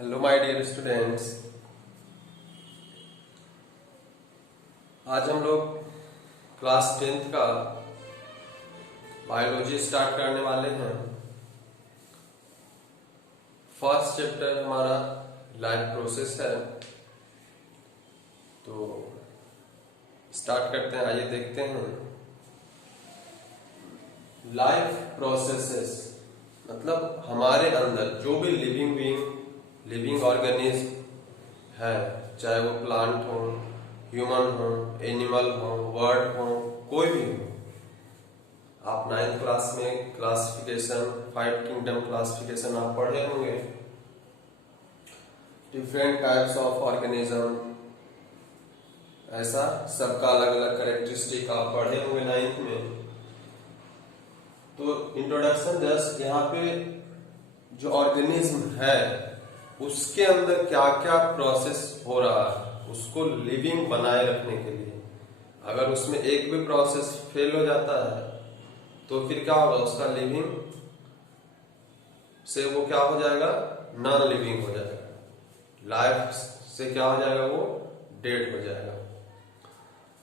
Hello my dear students. आज हम लोग क्लास 10th का बायोलॉजी स्टार्ट करने वाले हैं। फर्स्ट चैप्टर हमारा लाइफ प्रोसेस है, तो स्टार्ट करते हैं। आइए देखते हैं। लाइफ प्रोसेसेस मतलब हमारे अंदर जो भी लिविंग ऑर्गेनिज्म है, चाहे वो प्लांट हो, ह्यूमन हो, एनिमल हो, बर्ड हो, कोई भी हो। आप 9th क्लास में क्लासिफिकेशन 5 किंगडम क्लासिफिकेशन आप पढ़े होंगे। डिफरेंट टाइप्स ऑफ ऑर्गेनिज्म, ऐसा सबका अलग अलग कैरेक्टरिस्टिक आप पढ़े होंगे 9th में। तो इंट्रोडक्शन जस्ट यहाँ पे जो ऑर्गेनिज्म है उसके अंदर क्या क्या प्रोसेस हो रहा है उसको लिविंग बनाए रखने के लिए। अगर उसमें एक भी प्रोसेस फेल हो जाता है तो फिर क्या होगा, उसका लिविंग से वो क्या हो जाएगा, नॉन लिविंग हो जाएगा। लाइफ से क्या हो जाएगा, वो डेड हो जाएगा।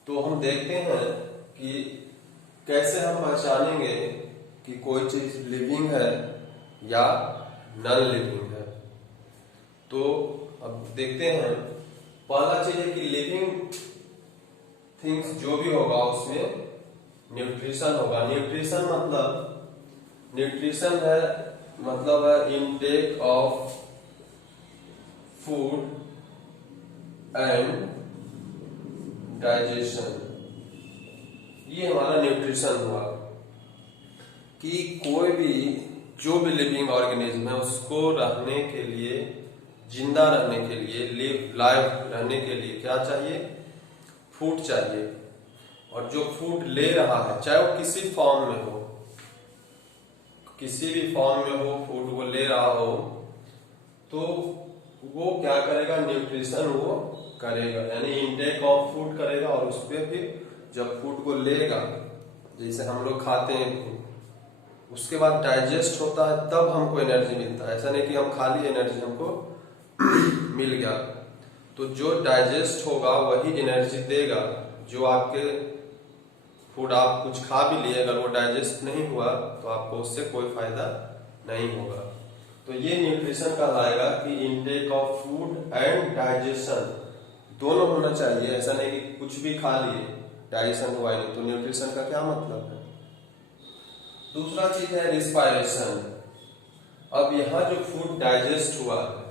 तो हम देखते हैं कि कैसे हम पहचानेंगे कि कोई चीज लिविंग है या नॉन लिविंग है। तो अब देखते हैं। पहला चीज है कि लिविंग थिंग्स जो भी होगा उसमें न्यूट्रिशन होगा। न्यूट्रिशन है मतलब है intake of food and digestion. ये हमारा न्यूट्रिशन हुआ कि कोई भी जो भी लिविंग ऑर्गेनिज्म है उसको रहने के लिए, जिंदा रहने के लिए, लाइव रहने के लिए क्या चाहिए, फूड चाहिए। और जो फूड ले रहा है चाहे वो किसी फॉर्म में हो, किसी भी फॉर्म में हो, फूड वो ले रहा हो, तो वो क्या करेगा, न्यूट्रिशन वो करेगा, यानी इनटेक ऑफ फूड करेगा। और उस पर फिर जब फूड को लेगा, जैसे हम लोग खाते हैं फूड, उसके बाद डाइजेस्ट होता है, तब हमको एनर्जी मिलता है। ऐसा नहीं कि हम खाली एनर्जी हमको मिल गया। तो जो डाइजेस्ट होगा वही एनर्जी देगा। जो आपके फूड आप कुछ खा भी लिए, अगर वो डाइजेस्ट नहीं हुआ तो आपको उससे कोई फायदा नहीं होगा। तो ये न्यूट्रिशन कहलाएगा कि intake of food and digestion दोनों होना चाहिए। ऐसा नहीं कि कुछ भी खा लिए डाइजेशन हुआ नहीं, तो न्यूट्रिशन का क्या मतलब है। दूसरा चीज है रिस्पायरेशन। अब यहां जो फूड डाइजेस्ट हुआ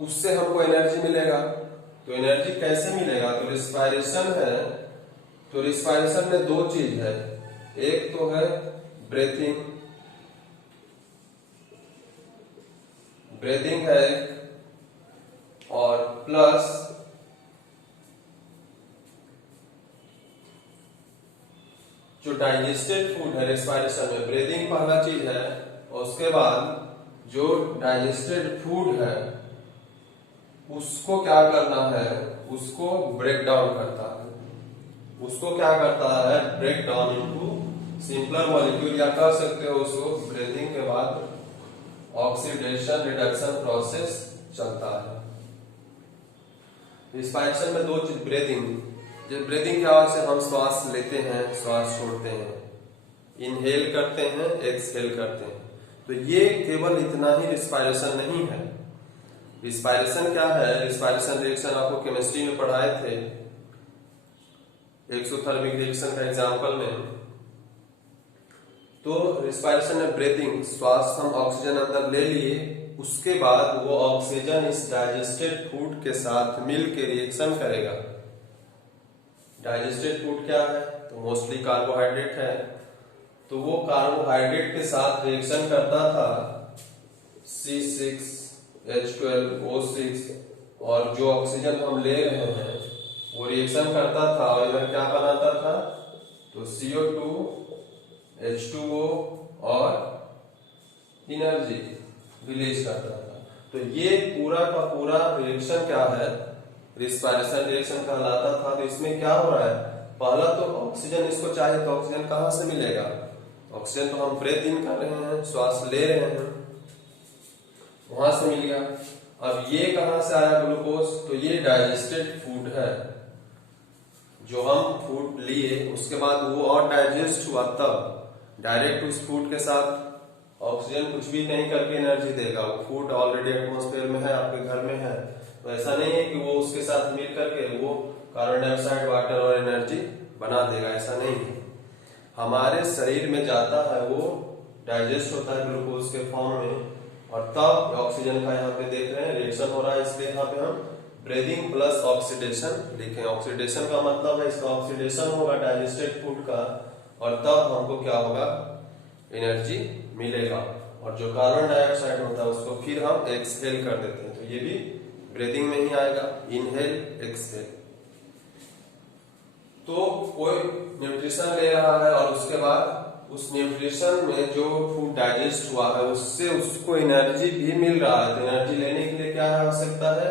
उससे हमको एनर्जी मिलेगा। तो एनर्जी कैसे मिलेगा, तो रिस्पायरेशन है। तो रिस्पायरेशन में दो चीज है, एक तो है ब्रीथिंग है, और प्लस जो डाइजेस्टेड फूड है। रिस्पायरेशन में ब्रीदिंग पहला चीज है, और उसके बाद जो डाइजेस्टेड फूड है उसको क्या करना है, उसको ब्रेक डाउन करता है। उसको क्या करता है, break down into simpler molecule, या कह सकते हो उसको ब्रीदिंग के बाद ऑक्सीडेशन रिडक्शन प्रोसेस चलता है। रिस्पायरेशन में दो चीज, ब्रीदिंग की आवाज से हम श्वास लेते हैं, श्वास छोड़ते हैं, इनहेल करते हैं, एक्सहेल करते हैं। तो ये केवल इतना ही रिस्पायरेशन नहीं है। रिस्पायरेशन क्या है, रिस्पायरेशन रिएक्शन आपको केमिस्ट्री में पढ़ाए थे, एक्सोथर्मिक रिएक्शन का एग्जांपल में। तो रिस्पायरेशन में ब्रीथिंग, श्वास हम ऑक्सीजन अंदर ले लिए, उसके बाद वो ऑक्सीजन इस डाइजेस्टेड फूड के साथ मिल के रिएक्शन करेगा। डाइजेस्टेड फूड क्या है, तो मोस्टली कार्बोहाइड्रेट है। तो वो कार्बोहाइड्रेट के साथ रिएक्शन करता था C6H12O6, और जो ऑक्सीजन हम ले रहे हैं वो रिएक्शन करता था और इधर क्या बनाता था, तो CO2 H2O और एनर्जी रिलीज करता था। तो ये पूरा का पूरा रिएक्शन क्या है, रिस्पायरेशन रिएक्शन कहलाता था। तो इसमें क्या हो रहा है, पहला तो ऑक्सीजन इसको चाहिए, तो ऑक्सीजन कहां से मिलेगा, ऑक्सीजन तो हम ब्रीथ इन कर रहे हैं, श्वास ले रहे हैं, वहां से मिल गया। अब ये कहां से आया ग्लूकोज, तो ये डाइजेस्टेड फूड है, जो हम फूड लिए उसके बाद वो और डाइजेस्ट हुआ, तब डायरेक्ट उस फूड के साथ ऑक्सीजन कुछ भी नहीं करके एनर्जी देगा। वो फूड ऑलरेडी एटमॉस्फेयर में है, आपके घर में है, तो ऐसा नहीं है कि वो उसके साथ मिल करके वो कार्बन डाइऑक्साइड, वाटर और एनर्जी बना देगा, ऐसा नहीं है। हमारे शरीर में जाता है, वो डाइजेस्ट होता है ग्लूकोज के फॉर्म में, और तब ऑक्सीजन का यहाँ पे देख रहे हैं रिएक्शन हो रहा है, इसलिए यहाँ पे हम ब्रीदिंग प्लस ऑक्सीडेशन लिखें। ऑक्सीडेशन का मतलब है इसका ऑक्सीडेशन होगा डाइजेस्टेड फूड का, और तब हमको क्या होगा, एनर्जी मिलेगा। और जो कार्बन डाइऑक्साइड होता है उसको फिर हम एक्सहेल कर देते हैं, तो ये भी ब्रीदिंग में ही आएगा, इनहेल एक्सहेल। तो कोई न्यूट्रिशन ले रहा है और उसके बाद उस न्यूट्रिशन में जो फूड डाइजेस्ट हुआ है उससे उसको एनर्जी भी मिल रहा है, तो एनर्जी लेने के लिए क्या है आवश्यकता है,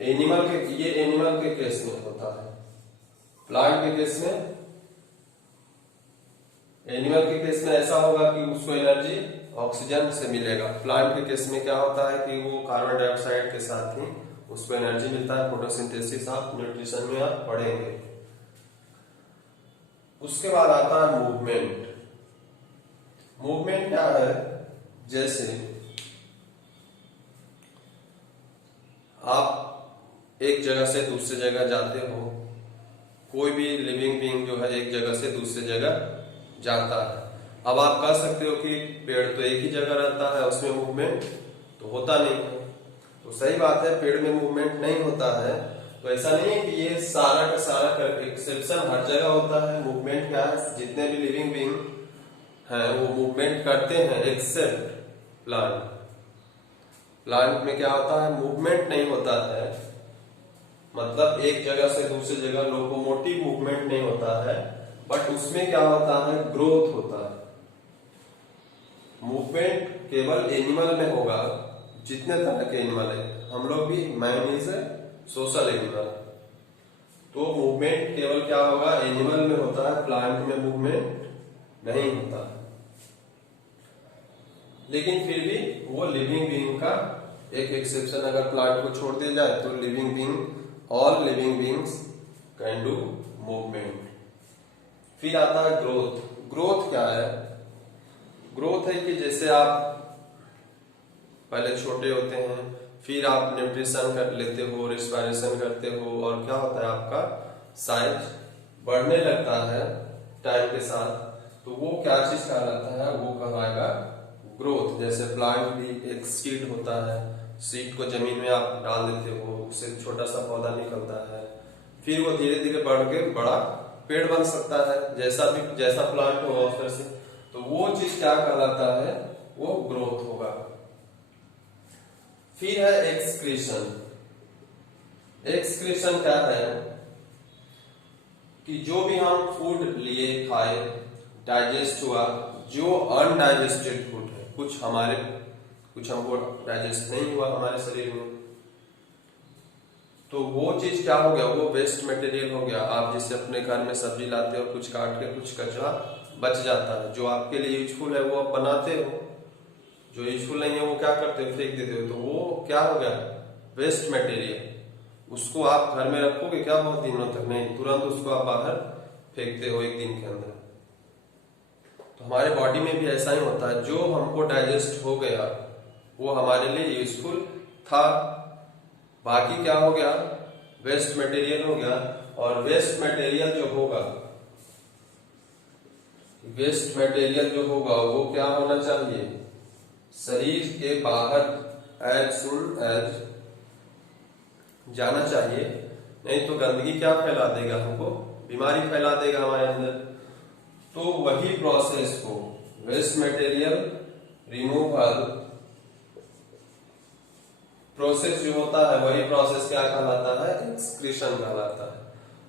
एनिमल के, ये एनिमल के केस में होता है। प्लांट के केस में, एनिमल के केस में ऐसा होगा कि उसको एनर्जी ऑक्सीजन से मिलेगा। प्लांट के केस में क्या होता है कि वो कार्बन डाइऑक्साइड के साथ ही उसको एनर्जी मिलता है, फोटोसिंथेसिस आप न्यूट्रिशन में आप पढ़ेंगे। उसके बाद आता है मूवमेंट। मूवमेंट क्या है, जैसे आप एक जगह से दूसरी जगह जाते हो, कोई भी लिविंग बीइंग जो है एक जगह से दूसरी जगह जाता है। अब आप कह सकते हो कि पेड़ तो एक ही जगह रहता है, उसमें मूवमेंट तो होता नहीं है, तो सही बात है, पेड़ में मूवमेंट नहीं होता है। तो ऐसा नहीं है कि ये सारा का सारा एक्सेप्शन हर जगह होता है। मूवमेंट क्या है, जितने भी लिविंग बीइंग हैं वो मूवमेंट करते हैं एक्सेप्ट प्लांट। प्लांट में क्या होता है, मूवमेंट नहीं होता है, मतलब एक जगह से दूसरी जगह लोकोमोटिव मूवमेंट नहीं होता है, बट उसमें क्या होता है, ग्रोथ होता है। मूवमेंट केवल एनिमल में होगा, जितने तरह के एनिमल है, हम लोग भी, मैन इज सोशल एनिमल, तो मूवमेंट केवल क्या होगा, एनिमल में होता है, प्लांट में मूवमेंट नहीं होता। लेकिन फिर भी वो लिविंग बीइंग का एक एक्सेप्शन, अगर प्लांट को छोड़ दिया जाए तो living being, all living beings can do movement. फिर आता है ग्रोथ। ग्रोथ क्या है, ग्रोथ है कि जैसे आप पहले छोटे होते हैं, फिर आप न्यूट्रिशन कर लेते हो, रिस्पायरेशन करते हो, और क्या होता है आपका साइज बढ़ने लगता है टाइम के साथ, तो वो क्या चीज कहलाता है, वो कहलाएगा ग्रोथ। जैसे प्लांट भी एक सीड होता है, सीड को जमीन में आप डाल देते हो, उससे छोटा सा पौधा निकलता है, फिर वो धीरे धीरे बढ़ के बड़ा पेड़ बन सकता है, जैसा प्लांट होगा उस तरह से, तो वो चीज क्या कहलाता है, वो ग्रोथ होगा। फिर है एक्सक्रीशन। एक्सक्रीशन क्या है कि जो भी हम फूड लिए, खाए, डाइजेस्ट हुआ, जो अनडाइजेस्टेड फूड है, कुछ हमको डाइजेस्ट नहीं हुआ हमारे शरीर में, तो वो चीज क्या हो गया, वो वेस्ट मटेरियल हो गया। आप जैसे अपने घर में सब्जी लाते हो, कुछ काट के कुछ कचरा बच जाता है, जो आपके लिए यूजफुल है वो आप बनाते हो, जो यूजफुल नहीं है वो क्या करते हो, फेंक देते हो, तो वो क्या हो गया, वेस्ट मटेरियल। उसको आप घर में रखोगे क्या बहुत दिनों तक, नहीं, तुरंत उसको आप बाहर फेंकते हो एक दिन के अंदर। तो हमारे बॉडी में भी ऐसा ही होता है, जो हमको डाइजेस्ट हो गया वो हमारे लिए यूजफुल था, बाकी क्या हो गया, वेस्ट मटेरियल हो गया। और वेस्ट मटेरियल जो होगा, वेस्ट मटेरियल जो होगा वो क्या होना चाहिए, शरीर के बाहर एज सुन एज जाना चाहिए, नहीं तो गंदगी क्या फैला देगा, हमको बीमारी फैला देगा हमारे अंदर। तो वही प्रोसेस को, वेस्ट मटेरियल रिमूवल प्रोसेस जो होता है, वही प्रोसेस क्या कहलाता है, एक्सक्रीशन कहलाता है।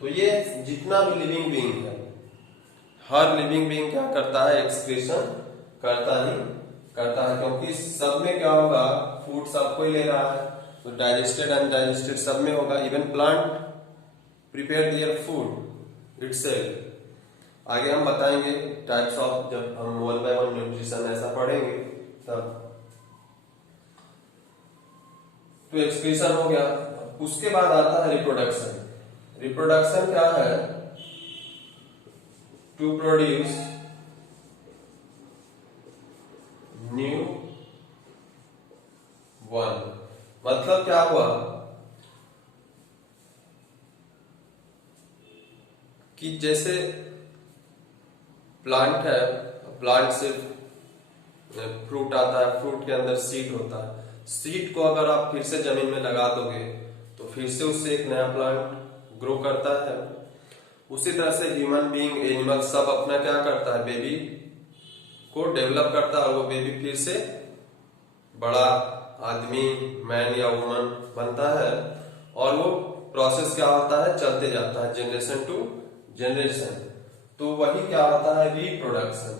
तो ये जितना भी लिविंग बीइंग है, हर लिविंग बीइंग क्या करता है, एक्सक्रीशन करता ही करता है, क्योंकि सब में क्या होगा, फूड सबको ही ले रहा है, तो डाइजेस्टेड अनडाइजेस्टेड सब में होगा। Even plant prepare their food itself. आगे हम बताएंगे टाइप्स ऑफ, जब हम 1 by 1 न्यूट्रिशन ऐसा पढ़ेंगे तब। तो एक्सक्रीशन हो गया। उसके बाद आता है रिप्रोडक्शन। रिप्रोडक्शन क्या है? To produce new one. मतलब क्या हुआ कि जैसे प्लांट है, प्लांट से फ्रूट आता है, फ्रूट के अंदर सीड होता है, सीड को अगर आप फिर से जमीन में लगा दोगे तो फिर से उससे एक नया प्लांट ग्रो करता है। उसी तरह से ह्यूमन बीइंग, एनिमल सब अपना क्या करता है, बेबी को डेवलप करता है और वो बेबी फिर से बड़ा आदमी, मैन या वुमन बनता है और वो प्रोसेस क्या होता है, चलते जाता है जनरेशन टू जनरेशन। तो वही क्या होता है, रिप्रोडक्शन।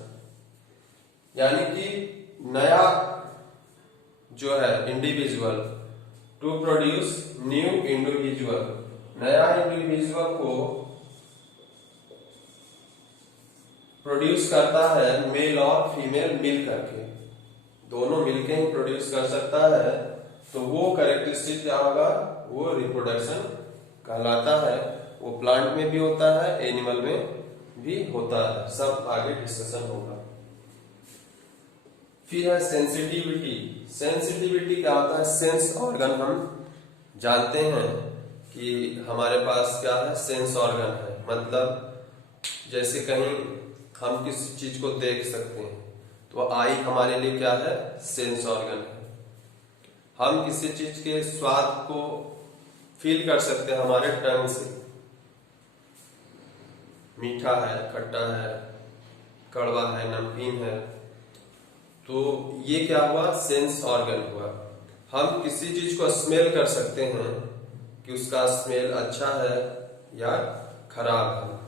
यानी कि नया जो है individual, to produce new individual, नया इंडिविजुअल को प्रोड्यूस करता है मेल और फीमेल मिल करके, दोनों मिलके ही प्रोड्यूस कर सकता है। तो वो कैरेक्टरिस्टिक क्या होगा, वो रिप्रोडक्शन कहलाता है। वो प्लांट में भी होता है, एनिमल में भी होता है, सब आगे डिस्कशन होगा। फिर है सेंसिटिविटी। सेंसिटिविटी क्या होता है, सेंस ऑर्गन। हम जानते हैं कि हमारे पास क्या है, सेंस ऑर्गन है। मतलब जैसे कहीं हम किसी चीज को देख सकते हैं तो आई हमारे लिए क्या है, सेंस ऑर्गन है। हम किसी चीज के स्वाद को फील कर सकते हैं हमारे टंग से, मीठा है, खट्टा है, कड़वा है, नमकीन है। तो ये क्या हुआ, सेंस ऑर्गन हुआ। हम किसी चीज को स्मेल कर सकते हैं कि उसका स्मेल अच्छा है या खराब है।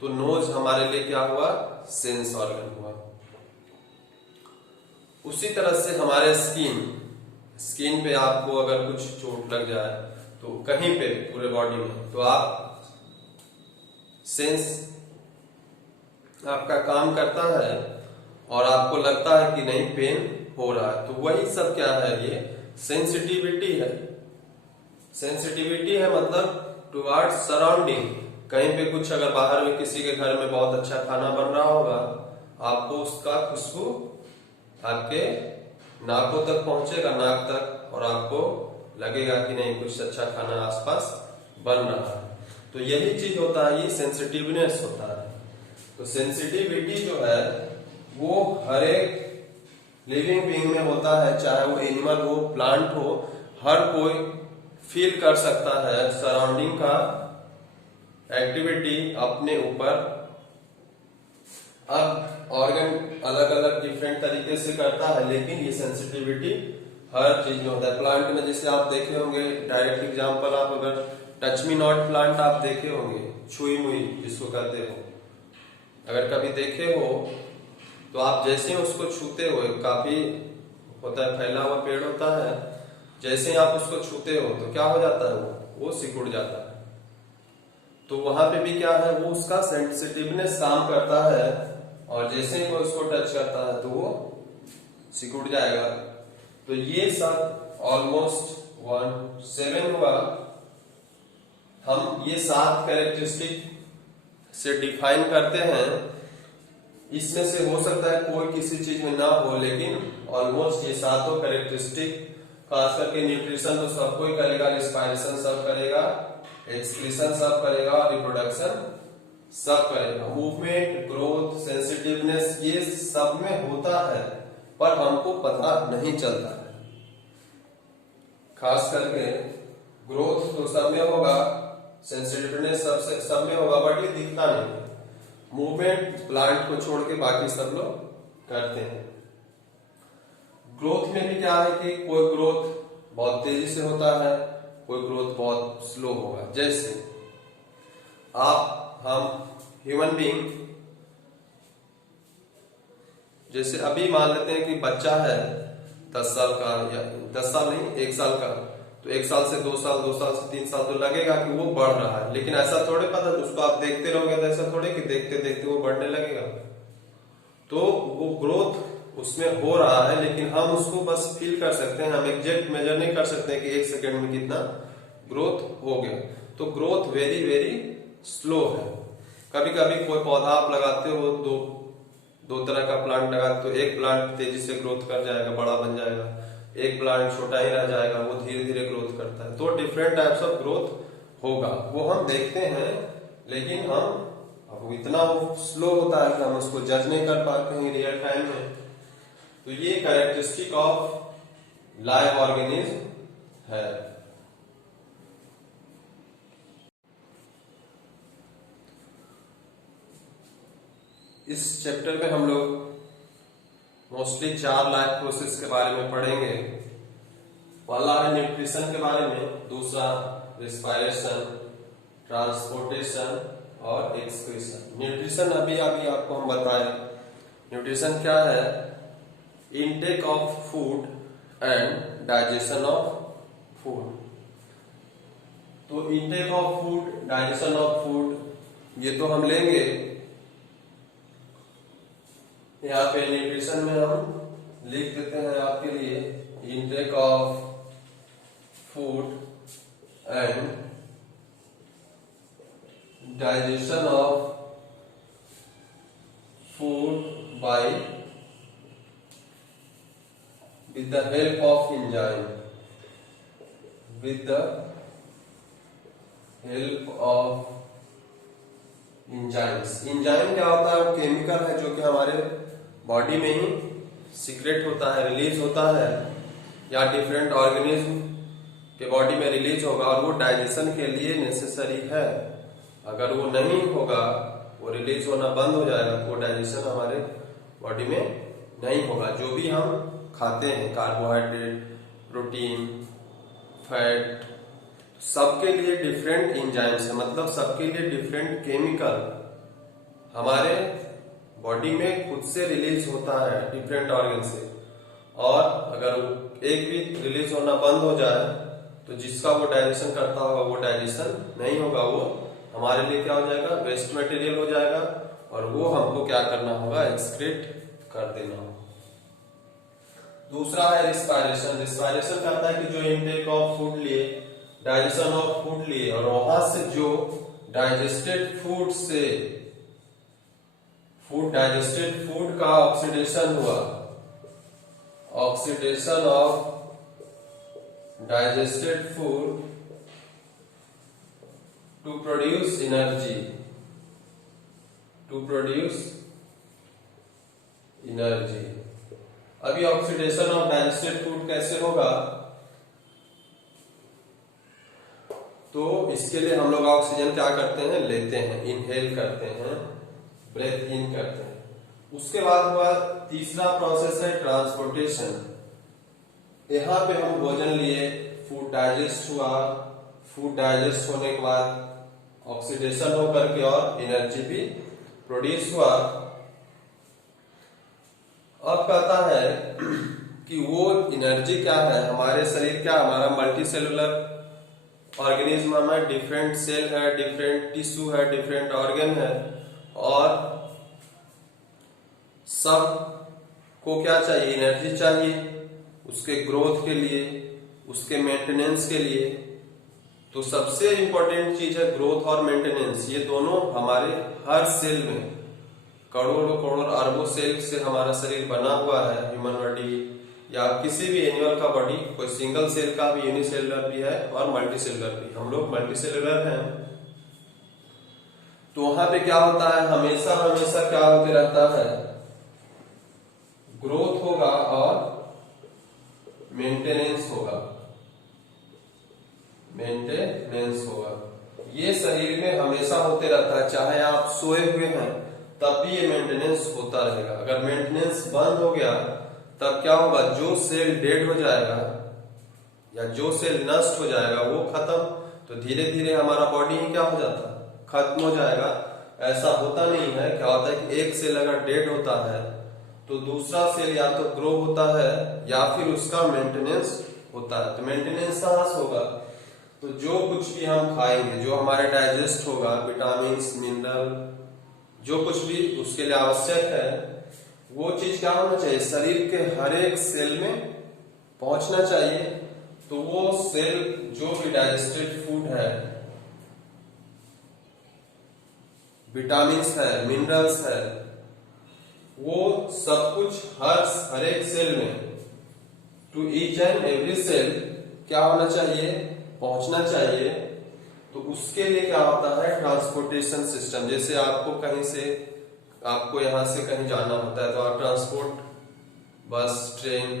तो नोज हमारे लिए क्या हुआ, सेंस ऑर्गन हुआ। उसी तरह से हमारे स्किन पे आपको अगर कुछ चोट लग जाए तो कहीं पे पूरे बॉडी में, तो आप सेंस आपका काम करता है और आपको लगता है कि नहीं पेन हो रहा है। तो वही सब क्या है, ये सेंसिटिविटी है। सेंसिटिविटी है मतलब टुवर्ड्स सराउंडिंग। कहीं पे कुछ अगर बाहर में किसी के घर में बहुत अच्छा खाना बन रहा होगा, आपको उसका खुशबू आपके नाकों तक पहुंचेगा, नाक तक, और आपको लगेगा कि नहीं कुछ अच्छा खाना आसपास बन रहा है। तो यही चीज होता है, ये सेंसिटिवनेस होता है। तो सेंसिटिविटी जो है वो हर एक लिविंग बीइंग में होता है, चाहे वो एनिमल हो, प्लांट हो, हर कोई फील कर सकता है सराउंडिंग का एक्टिविटी अपने ऊपर। अब ऑर्गन अलग अलग डिफरेंट तरीके से करता है, लेकिन ये सेंसिटिविटी हर चीज में होता है। प्लांट में जैसे आप देखे होंगे, डायरेक्ट एग्जांपल, आप अगर टच मी नॉट प्लांट आप देखे होंगे, छुई मुई जिसको कहते हो, अगर कभी देखे हो तो आप जैसे ही उसको छूते हो, काफी होता है, फैला हुआ पेड़ होता है, जैसे ही आप उसको छूते हो तो क्या हो जाता है, वो सिकुड़ जाता है। तो वहां पे भी क्या है, वो उसका सेंसिटिवनेस काम करता है और जैसे ही वो उसको टच करता है तो वो सिकुड़ जाएगा। तो ये सब ऑलमोस्ट 7 हुआ। हम ये 7 कैरेक्टरिस्टिक से डिफाइन करते हैं। इसमें से हो सकता है कोई किसी चीज में ना हो, लेकिन ऑलमोस्ट ये 7 कैरेक्टरिस्टिक, खास करके न्यूट्रिशन तो सबको ही करेगा, रिस्पायरेशन सब करेगा, एक्सक्रीशन सब करेगा, रिप्रोडक्शन सब करेगा, मूवमेंट, ग्रोथ, सेंसिटिवनेस, ये सब में होता है पर हमको पता नहीं चलता है। खास करके ग्रोथ तो सब में होगा, सेंसिटिवनेस सब में होगा, बट ये दिखता नहीं। मूवमेंट प्लांट को छोड़ के बाकी सब लोग करते हैं। ग्रोथ में भी क्या है कि कोई ग्रोथ बहुत तेजी से होता है, कोई ग्रोथ बहुत स्लो होगा। जैसे हम ह्यूमन बीइंग, जैसे अभी मान लेते हैं कि बच्चा है 10 साल का, या 10 साल नहीं 1 साल का, तो 1 साल से 2 साल, 2 साल से 3 साल, तो लगेगा कि वो बढ़ रहा है। लेकिन ऐसा थोड़े पता, उसको आप देखते रहोगे तो ऐसा थोड़े कि देखते देखते वो बढ़ने लगेगा। तो वो ग्रोथ उसमें हो रहा है, लेकिन हम उसको बस फील कर सकते हैं, हम एग्जैक्ट मेजर नहीं कर सकते कि 1 सेकेंड में कितना ग्रोथ हो गया। तो ग्रोथ वेरी वेरी स्लो है। कभी कभी कोई पौधा आप लगाते हो, दो तरह का प्लांट लगाते हो, एक प्लांट तेजी से ग्रोथ कर जाएगा, बड़ा बन जाएगा, एक प्लांट छोटा ही रह जाएगा, वो धीरे धीरे ग्रोथ करता है। तो डिफरेंट टाइप्स ऑफ ग्रोथ होगा, वो हम देखते हैं, लेकिन हम अब इतना वो स्लो होता है कि हम उसको जज नहीं कर पाते हैं रियल टाइम में। तो ये कैरेक्टरिस्टिक ऑफ लाइव ऑर्गेनिज्म है। इस चैप्टर में हम लोग मोस्टली 4 लाइफ प्रोसेस के बारे में पढ़ेंगे। पहला है न्यूट्रिशन के बारे में, दूसरा रेस्पिरेशन, ट्रांसपोर्टेशन और एक्सक्रीशन। न्यूट्रिशन अभी आपको हम बताए। न्यूट्रिशन क्या है? Intake of food and digestion of food. तो intake of food, digestion of food, ये तो हम लेंगे। यहाँ पे न्यूट्रिशन में हम लिख देते हैं आपके लिए intake of food and digestion of food by with the help of enzyme, with the help of enzymes। enzyme क्या होता है? वो केमिकल है जो कि हमारे बॉडी में ही सीक्रेट होता है, रिलीज होता है, या डिफरेंट ऑर्गेनिज्म के बॉडी में रिलीज होगा, और वो डाइजेशन के लिए नेसेसरी है। अगर वो नहीं होगा, वो रिलीज होना बंद हो जाएगा, तो वो डाइजेशन हमारे बॉडी में नहीं होगा। जो भी हम खाते हैं, कार्बोहाइड्रेट, प्रोटीन, फैट, सबके लिए डिफरेंट एंजाइम्स है, मतलब सबके लिए डिफरेंट केमिकल हमारे बॉडी में खुद से रिलीज होता है डिफरेंट ऑर्गन से। और अगर एक भी रिलीज होना बंद हो जाए, तो जिसका वो डाइजेशन करता होगा वो डाइजेशन नहीं होगा, वो हमारे लिए क्या हो जाएगा? वेस्ट मटेरियल हो जाएगा, और वो हमको क्या करना होगा? एक्सक्रीट कर देना होगा। दूसरा है रिस्पायरेशन। रिस्पायरेशन कहता है कि जो इनटेक ऑफ फूड लिए, डाइजेशन ऑफ फूड लिए, और वहां से जो डाइजेस्टेड फूड से डाइजेस्टेड फूड का ऑक्सीडेशन हुआ, oxidation of digested food to produce energy, to produce energy. अभी ऑक्सीडेशन ऑफ डाइजेस्टेड फूड कैसे होगा? तो इसके लिए हम लोग ऑक्सीजन क्या करते हैं? लेते हैं, इनहेल करते हैं, ब्रेथ इन करते हैं। उसके बाद हुआ तीसरा प्रोसेस है ट्रांसपोर्टेशन। यहाँ पे हम भोजन लिए, फूड डाइजेस्ट हुआ, फूड डाइजेस्ट होने के बाद ऑक्सीडेशन होकर के और एनर्जी भी प्रोड्यूस हुआ। अब कहता है कि वो एनर्जी क्या है? हमारे शरीर क्या, हमारा मल्टी सेलुलर ऑर्गेनिज्म, हमारे डिफरेंट सेल है, डिफरेंट टिश्यू है, डिफरेंट ऑर्गन है, और सब को क्या चाहिए? एनर्जी चाहिए उसके ग्रोथ के लिए, उसके मेंटेनेंस के लिए। तो सबसे इंपॉर्टेंट चीज है ग्रोथ और मेंटेनेंस। ये दोनों हमारे हर सेल में, करोड़ों करोड़ अरबों सेल से हमारा शरीर बना हुआ है। ह्यूमन बॉडी या किसी भी एनिमल का बॉडी, कोई सिंगल सेल का भी, यूनिसेलुलर भी है और मल्टी सेलुलर भी। हम लोग मल्टी सेलुलर हैं। तो वहां पे क्या होता है? हमेशा हमेशा क्या होते रहता है? ग्रोथ होगा और मेंटेनेंस होगा, मेंटेनेंस होगा। ये शरीर में हमेशा होते रहता है, चाहे आप सोए हुए हैं तब भी ये मेंटेनेंस होता रहेगा। अगर मेंटेनेंस बंद हो गया तब क्या होगा? जो सेल डेड हो जाएगा या जो सेल नष्ट हो जाएगा वो खत्म, तो धीरे धीरे हमारा बॉडी ही क्या हो जाता है? खत्म हो जाएगा। ऐसा होता नहीं है। क्या होता है कि एक सेल अगर डेड होता है तो दूसरा सेल या तो ग्रो होता है या फिर उसका मेंटेनेंस होता है। तो मेंटेनेंस कहां से होगा? तो जो कुछ भी हम खाएंगे, जो हमारे डाइजेस्ट होगा, विटामिन, मिनरल, जो कुछ भी उसके लिए आवश्यक है, वो चीज क्या होना चाहिए, शरीर के हर एक सेल में पहुंचना चाहिए। तो वो सेल जो भी डाइजेस्टेड फूड है, विटामिन्स है, मिनरल्स है, वो सब कुछ हर एक सेल में, to each and every cell क्या होना चाहिए, पहुंचना चाहिए। तो उसके लिए क्या होता है, ट्रांसपोर्टेशन सिस्टम। जैसे आपको कहीं से, आपको यहां से कहीं जाना होता है तो आप ट्रांसपोर्ट, बस, ट्रेन,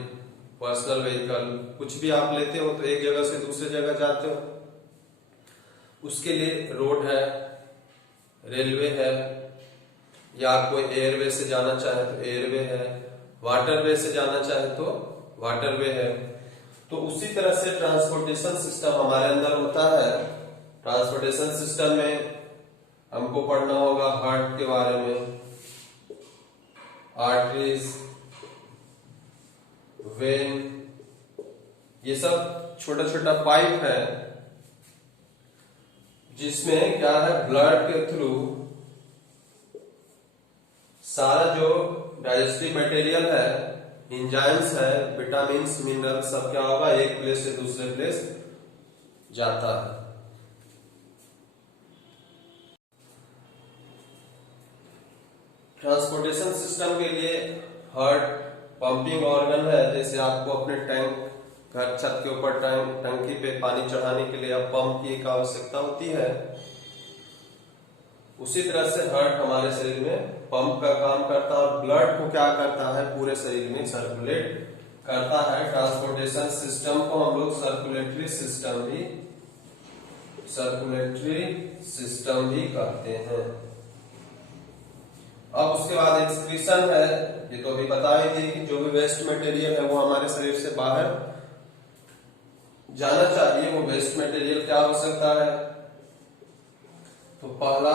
पर्सनल व्हीकल, कुछ भी आप लेते हो तो एक जगह से दूसरी जगह जाते हो। उसके लिए रोड है, रेलवे है, या कोई एयरवे से जाना चाहे तो एयरवे है, वाटरवे से जाना चाहे तो वाटरवे है। तो उसी तरह से ट्रांसपोर्टेशन सिस्टम हमारे अंदर होता है। ट्रांसपोर्टेशन सिस्टम में हमको पढ़ना होगा हार्ट के बारे में, आर्टरीज, वेन, ये सब छोटा छोटा पाइप है जिसमें क्या है, ब्लड के थ्रू सारा जो डाइजेस्टिव मटेरियल है, एंजाइम्स है, विटामिन्स, मिनरल, सब क्या होगा, एक प्लेस से दूसरे प्लेस जाता है। ट्रांसपोर्टेशन सिस्टम के लिए हार्ट पंपिंग ऑर्गन है। जैसे आपको अपने टैंक, घर छत के ऊपर टंकी पे पानी चढ़ाने के लिए अब पंप की एक आवश्यकता होती है, उसी तरह से हार्ट हमारे शरीर में पंप का काम करता है और ब्लड को क्या करता है, पूरे शरीर में सर्कुलेट करता है। ट्रांसपोर्टेशन सिस्टम को हम लोग सर्कुलेटरी सिस्टम भी कहते हैं। अब उसके बाद एक्सक्रीशन है। ये तो अभी बता ही थी कि जो भी वेस्ट मटेरियल है वो हमारे शरीर से बाहर जाना चाहिए। वो वेस्ट मटेरियल क्या हो सकता है, तो पहला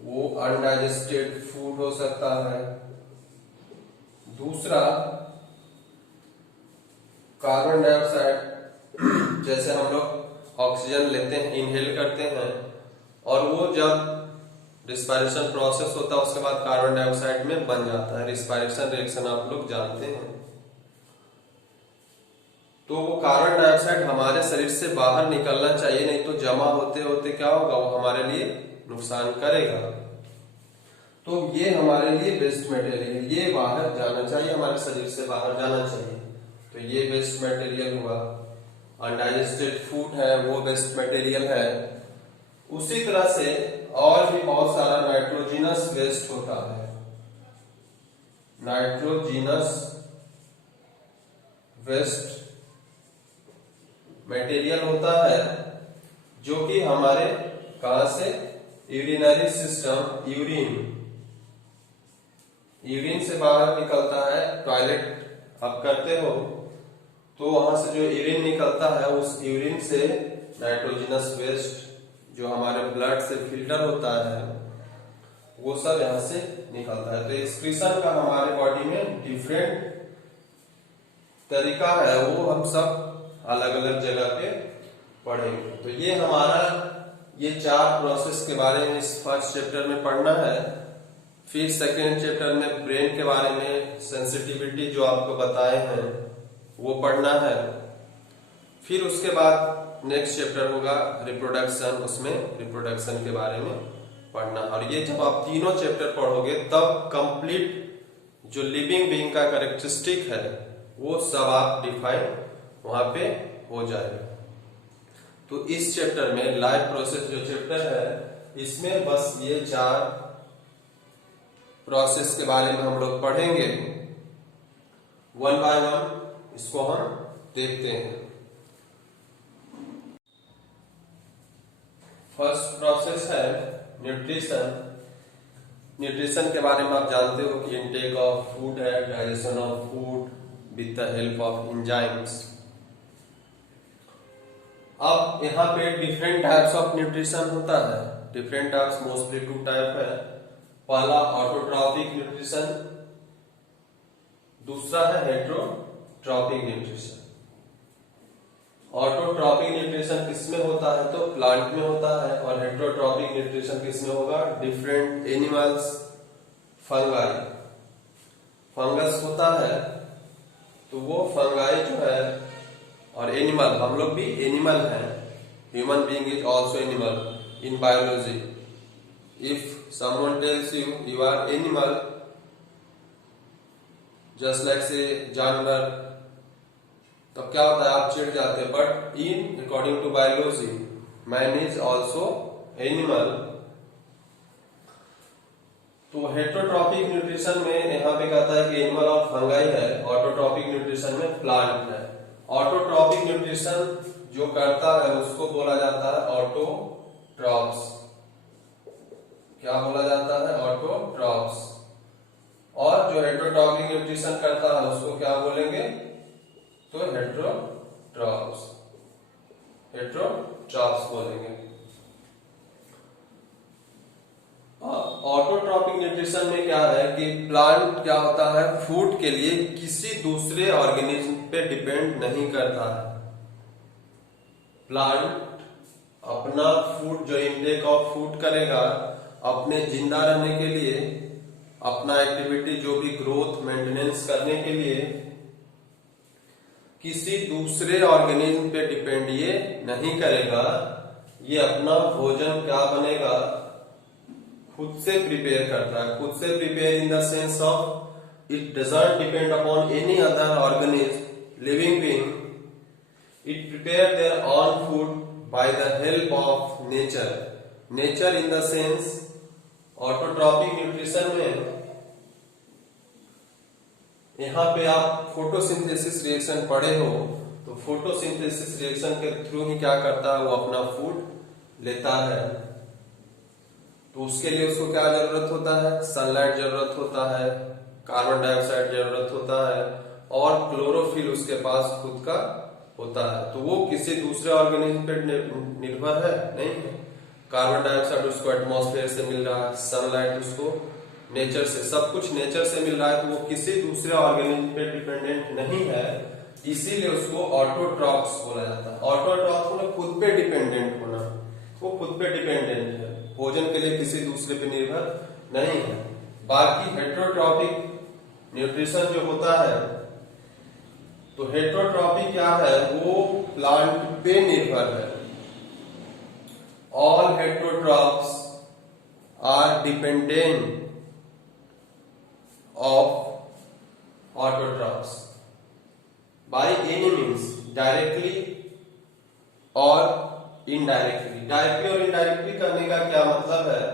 वो अनडाइजेस्टेड फूड हो सकता है, दूसरा कार्बन डाइऑक्साइड, जैसे हम लोग ऑक्सीजन लेते हैं, इनहेल करते हैं, और वो जब रिस्पायरेशन प्रोसेस होता है उसके बाद कार्बन डाइऑक्साइड में बन जाता है। रिस्पायरेशन रिएक्शन आप लोग जानते हैं। तो वो कार्बन डाइऑक्साइड हमारे शरीर से बाहर निकलना चाहिए, नहीं तो जमा होते होते क्या होगा, वो हमारे लिए नुकसान करेगा। तो ये हमारे लिए वेस्ट मटेरियल, ये बाहर जाना चाहिए, हमारे शरीर से बाहर जाना चाहिए। तो ये वेस्ट मटेरियल हुआ। अनडाइजेस्टेड फूड है वो वेस्ट मटेरियल है। उसी तरह से और भी बहुत सारा नाइट्रोजिनस वेस्ट होता है। नाइट्रोजिनस वेस्ट मटेरियल होता है जो कि हमारे कहां से, यूरिनरी सिस्टम, यूरिन से बाहर निकलता है। टॉयलेट आप करते हो तो वहां से जो यूरिन निकलता है, उस यूरिन से नाइट्रोजिनस वेस्ट जो हमारे ब्लड से फिल्टर होता है वो सब यहां से निकलता है। तो एक्सक्रीशन का हमारे बॉडी में डिफरेंट तरीका है, वो हम सब अलग अलग जगह पे पढ़ेंगे। तो ये हमारा, ये 4 प्रोसेस के बारे में इस फर्स्ट चैप्टर में पढ़ना है। फिर सेकेंड चैप्टर में ब्रेन के बारे में सेंसिटिविटी जो आपको बताए हैं वो पढ़ना है। फिर उसके बाद नेक्स्ट चैप्टर होगा रिप्रोडक्शन, उसमें रिप्रोडक्शन के बारे में पढ़ना। और ये जब आप तीनों चैप्टर पढ़ोगे तब कंप्लीट जो लिविंग बीइंग का कैरेक्टरिस्टिक है वो सब आप डिफाइन वहां पे हो जाएगा। तो इस चैप्टर में लाइफ प्रोसेस जो चैप्टर है, इसमें बस ये 4 प्रोसेस के बारे में हम लोग पढ़ेंगे। 1 बाय 1 इसको हम देखते हैं। फर्स्ट प्रोसेस है न्यूट्रिशन। न्यूट्रिशन के बारे में आप जानते हो कि इनटेक ऑफ फूड है, digestion of food with the help of enzymes. अब यहाँ पे डिफरेंट टाइप्स ऑफ न्यूट्रिशन होता है। डिफरेंट टाइप्स, मोस्टली 2 टाइप है। पहला ऑटोट्रॉपिक न्यूट्रिशन, दूसरा है हेटेरोट्रॉपिक न्यूट्रिशन। ऑटोट्रॉपिक न्यूट्रिशन किसमें होता है, तो प्लांट में होता है, और हेटेरोट्रॉपिक न्यूट्रिशन किसमें होगा, डिफरेंट एनिमल्स, फंगाई। फंगस होता है तो वो फंगाई जो है, और एनिमल, हम लोग भी एनिमल हैं, human being is also animal in biology. If someone tells you you are animal, just like say जानवर, तब क्या होता है, आप चिढ़ जाते हैं। But in according to biology man is also animal. तो हेटरोट्रॉपिक न्यूट्रिशन में यहाँ पे कहता है कि एनिमल और फंगाई है, ऑटोट्रॉपिक न्यूट्रिशन में प्लांट है। ऑटोट्रॉपिक न्यूट्रिशन जो करता है उसको बोला जाता है ऑटोट्रॉप्स। क्या बोला जाता है, ऑटोट्रॉप्स। और जो हेटरोट्रॉपिक न्यूट्रिशन करता है उसको क्या बोलेंगे, तो हेटरोट्रॉप्स, हेटरोट्रॉप्स बोलेंगे। ऑटोट्रॉपिक न्यूट्रिशन में क्या है कि प्लांट क्या होता है, फूड के लिए किसी दूसरे ऑर्गेनिज्म पे डिपेंड नहीं करता है। प्लांट अपना फूड, जो इनटेक ऑफ फूड करेगा अपने जिंदा रहने के लिए, अपना एक्टिविटी जो भी ग्रोथ मेंटेनेंस करने के लिए, किसी दूसरे ऑर्गेनिज्म पे डिपेंड ये नहीं करेगा। ये अपना भोजन क्या बनेगा, खुद से प्रिपेयर करता है। खुद से prepare in the sense of it doesn't depend upon any other organism living being. It prepare their own food by the help of nature. Nature in the sense autotrophic nutrition में यहाँ पे आप photosynthesis reaction पढ़े हो, तो photosynthesis reaction के through ही क्या करता है, वो अपना फूड लेता है। तो उसके लिए उसको क्या जरूरत होता है, सनलाइट जरूरत होता है, कार्बन डाइऑक्साइड जरूरत होता है, और क्लोरोफिल उसके पास खुद का होता है। तो वो किसी दूसरे ऑर्गेनिज्म पे निर्भर है नहीं है। कार्बन डाइऑक्साइड उसको एटमॉस्फेयर से मिल रहा है, सनलाइट उसको नेचर से, सब कुछ नेचर से मिल रहा है, तो वो किसी दूसरे ऑर्गेनिज्म पे डिपेंडेंट नहीं है। इसीलिए उसको ऑटोट्रॉप्स बोला जाता है। ऑटोट्रॉप्स में खुद पे डिपेंडेंट होना, वो खुद पे डिपेंडेंट है, भोजन के लिए किसी दूसरे पे निर्भर नहीं है। बाकी हेटरोट्रॉपिक न्यूट्रिशन जो होता है, तो हेटरोट्रॉपिक क्या है, वो प्लांट पे निर्भर है। All heterotrophs are dependent of autotrophs by any means, directly or indirectly। Directly और इनडायरेक्टली करने का क्या मतलब है,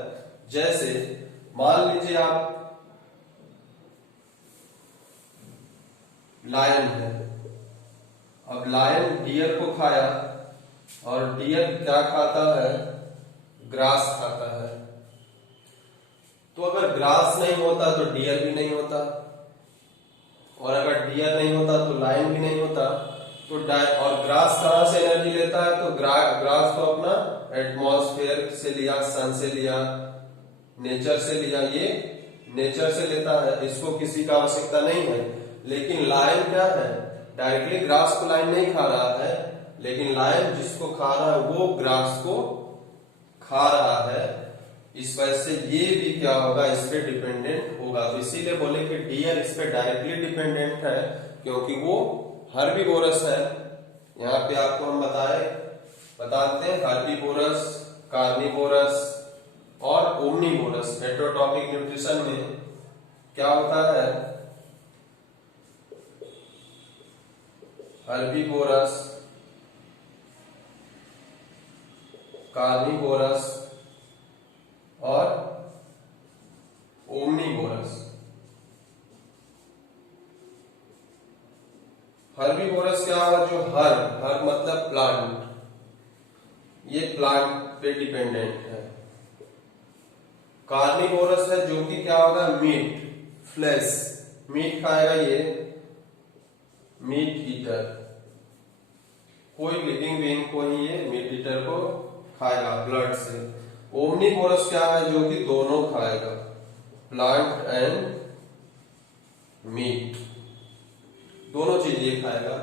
जैसे मान लीजिए आप लायन है, अब लायन डियर को खाया, और डियर क्या खाता है, ग्रास खाता है। तो अगर ग्रास नहीं होता तो डियर भी नहीं होता, और अगर डियर नहीं होता तो लायन भी नहीं होता। तो और ग्रास कहां से एनर्जी लेता है, तो ग्रास को अपना एटमॉस्फेयर से लिया, सन से लिया, नेचर से लिया, ये नेचर से लेता है, इसको किसी का आवश्यकता नहीं है। लेकिन लायन क्या है, डायरेक्टली ग्रास को लायन नहीं खा रहा है, लेकिन लायन जिसको खा रहा है वो ग्रास को खा रहा है। इस वजह से ये भी क्या होगा, इस पे डिपेंडेंट होगा। तो इसीलिए बोले कि डियर इस पे डायरेक्टली डिपेंडेंट है, क्योंकि वो हर्बीवोरस है। यहाँ पे आपको हम बताते हैं हर्बीवोरस, कार्निवोरस और ओमनीवोरस। हेटरोट्रॉपिक न्यूट्रिशन में क्या होता है, हर्बीवोरस, कार्निवोरस और ओमनीवोरस। हर्बीवोरस क्या हुआ, जो हर मतलब प्लांट, ये प्लांट पे डिपेंडेंट है। कार्निवोरस है जो कि क्या होगा, मीट, फ्लैश, मीट खाएगा, ये मीट ईटर, कोई लिविंग बीइंग को ही ये मीट ईटर को खाएगा ब्लड से। ओमनीवोरस क्या है, जो कि दोनों खाएगा, प्लांट एंड मीट, दोनों चीज ये खाएगा।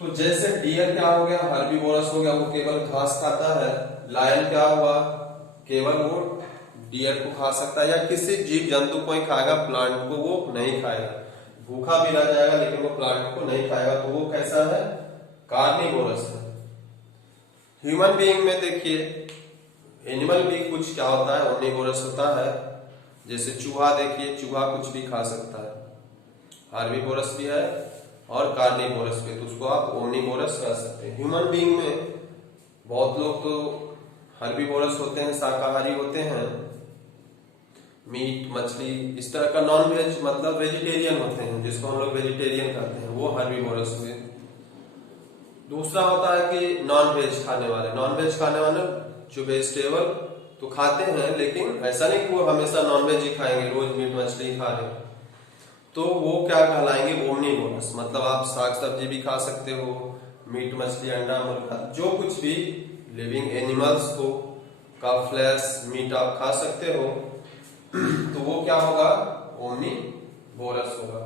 तो जैसे डियर क्या हो गया, हर्बीवोरस हो गया, वो केवल घास खाता है। लायन क्या हुआ, केवल वो डियर को खा सकता है या किसी जीव जंतु को ही खाएगा, प्लांट को वो नहीं खाएगा। भूखा भी रह जाएगा लेकिन वो प्लांट को नहीं खाएगा, तो वो कैसा है, कार्निवोरस है। ह्यूमन बीइंग में देखिए, एनिमल भी कुछ क्या होता है, ओमनिवोरस होता है। जैसे चूहा देखिए, चूहा कुछ भी खा सकता है, हार्बिवोरस भी है और कार्निवोरस भी, तो उसको आप ओमनिवोरस कह सकते हैं। ह्यूमन बीइंग में बहुत लोग तो हर्बिवोरस होते हैं, शाकाहारी होते हैं, मीट मछली इस तरह का, नॉन वेज मतलब वेजिटेरियन होते हैं, जिसको हम लोग वेजिटेरियन कहते हैं, वो हर्बिवोरस हुए। दूसरा होता है कि नॉन वेज खाने वाले, नॉन वेज खाने वाले जो वेजिटेबल तो खाते हैं, लेकिन ऐसा नहीं कि वो हमेशा नॉन वेज ही खाएंगे, रोज मीट मछली खा रहे, तो वो क्या कहलाएंगे, ओमनिवोरस। मतलब आप साग सब्जी भी खा सकते हो, मीट मछली अंडा मुर्गा जो कुछ भी लिविंग एनिमल्स को का फ्लैश मीट आप खा सकते हो, तो वो क्या होगा, ओमनिवोरस होगा।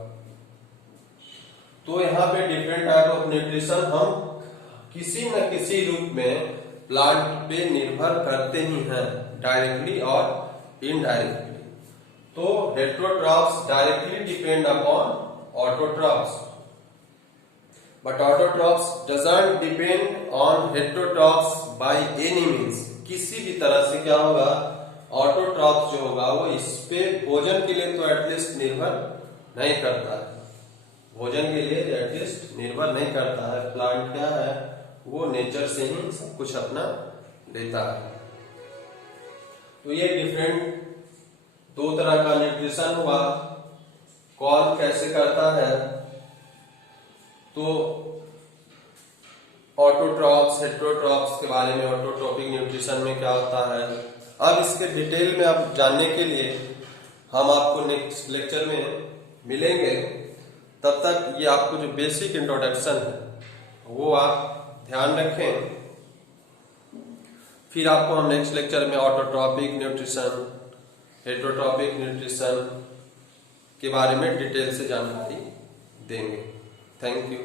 तो यहाँ पे डिफरेंट टाइप ऑफ न्यूट्रिशन हम किसी न किसी रूप में प्लांट पे निर्भर करते ही हैं, डायरेक्टली और इनडायरेक्टली। तो heterotrophs directly depend upon autotrophs, but autotrophs doesn't depend on heterotrophs by any means. किसी भी तरह से क्या होगा, ऑटोट्रॉफ्स जो होगा वो इस पे भोजन के लिए तो एटलीस्ट निर्भर नहीं करता है, भोजन के लिए एटलीस्ट निर्भर नहीं करता है। प्लांट क्या है, वो नेचर से ही सब कुछ अपना लेता है। तो ये डिफरेंट दो तरह का न्यूट्रिशन हुआ। कौन कैसे करता है, तो ऑटोट्रॉफ्स हेटेरोट्रॉफ्स के बारे में, ऑटोट्रॉपिक न्यूट्रिशन में क्या होता है, अब इसके डिटेल में आप जानने के लिए हम आपको नेक्स्ट लेक्चर में मिलेंगे। तब तक ये आपको जो बेसिक इंट्रोडक्शन है वो आप ध्यान रखें। फिर आपको हम नेक्स्ट लेक्चर में ऑटोट्रॉपिक न्यूट्रिशन, हेटेरोट्रॉपिक न्यूट्रिशन के बारे में डिटेल से जानकारी देंगे। Thank you.